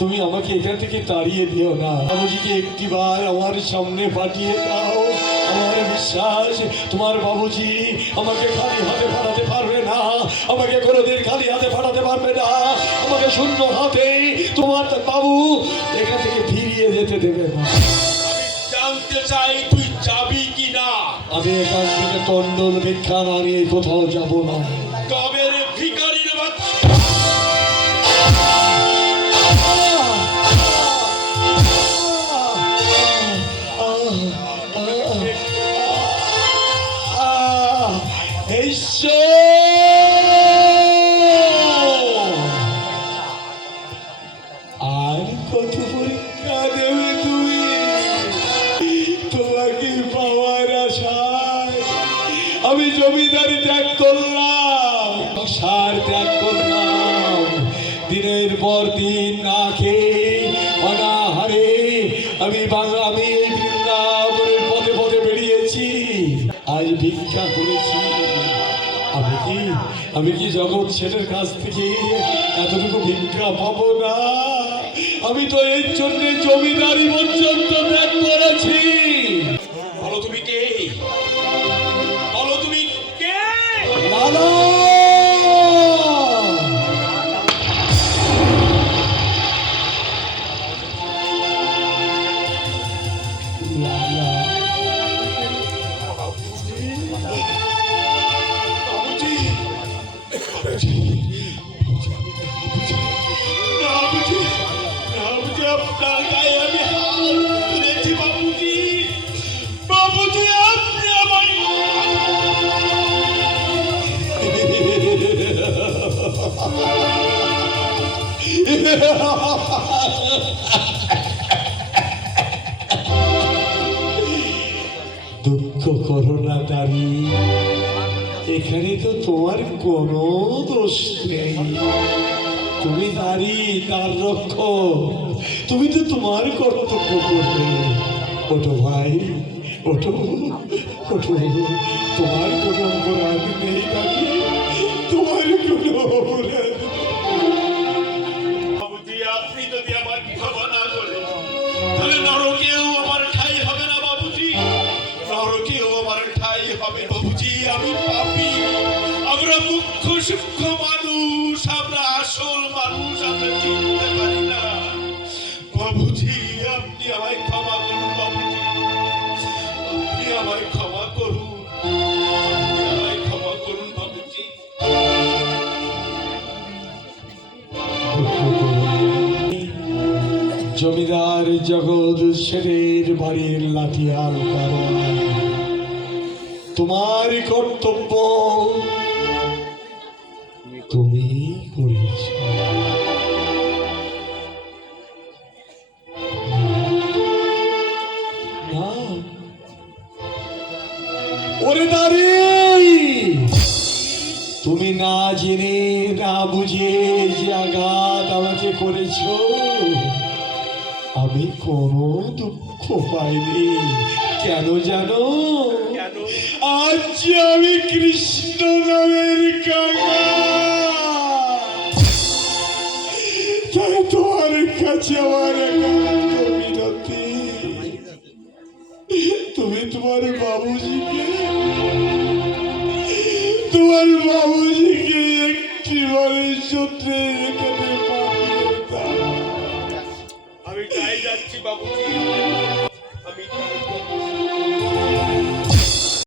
তুমি আমাকে এখান থেকে তাড়িয়ে দিও না। বাবুজিকে একটিবার আমার সামনে পাঠিয়ে দাও। আমার বিশ্বাস তোমার বাবুজি আমাকে খালি হাতে পাঠাতে পারবে না, আমাকে কোনোদিন খালি হাতে পাঠাতে পারবে না। আমাকে শূন্য হাতে তোমার বাবু এখান থেকে ফিরিয়ে যেতে দেবে না। আমি জানতে চাই তুই যাবি কি না। আমি এখান থেকে তন্ডল ভিক্ষা না নিয়ে কোথাও যাব না। তবে রে ভিখারির বাচ্চা, আর কত পরীক্ষা দেবে তুমি? তোমাকে পাওয়ার আশায় আমি জমিদারি ত্যাগ করলাম, সংসার ত্যাগ করলাম, দিনের পর দিন না খেয়ে অনাহারে আমি এই বৃন্দাবনের পথে পথে বেরিয়েছি, আজ ভিক্ষা করেছি। আমি কি জগৎ ছেলের কাছ থেকে এতটুকু ভিক্ষা পাবো না? আমি তো এর জন্য জমিদারি পর্যন্ত ত্যাগ করেছি। বলো তুমি কে? বলো তুমি কে? লালা! লালা! আপনার গায়ে আমি হাত তুলেছি বাবুজি। বাবুজি আপনি আমায় দুঃখ করো না দাঁড়ি, এখানে তো তোমার কোনো দোষ নেই। তুমি নারী, তার রক্ষক, তুমি তো তোমার কর্তব্য করবে। ওঠো ভাই, ওঠো ওঠো, তোমার কোনো অপরাধ নেই নারী, তোমার কোনো অপরাধ। বাবুজি আপনি যদি আমার ক্ষমা না করেন তাহলে নরকেও আমার ঠাঁই হবে না বাবুজি, নরকেও আমার ঠাঁই হবে। বাবুজি আমি পাপী, আমরা মুখ্য সূক্ষ্ম মানুষ, আমরা আসল মানুষ, আমরা চিনতে পারি না। বাবুজি আপনি আমায় ক্ষমা করুন, বাবুজি আপনি আমায় ক্ষমা করুন, আপনি আমায় ক্ষমা করুন বাবুজি। জমিদার জগৎ শেরের বাড়ির লাঠিয়াল কারণ তোমার কর্তব্য তুমি করেছ। না ওরে দাঁড়ি, তুমি না জেনে না বুঝে যে আঘাত আমাকে করেছ, আমি কোনো দুঃখ পাইনি। কেন জানো? আজ আমি কৃষ্ণ নামের কাঙাল, তাই তোমার কাছে আমার একান্ত মিনতি, তুমি তোমার বাবুজিকে একটি বারের জন্য এখানে পাঠিয়ে দাও। আমি তাই যাচ্ছি বাবুজি।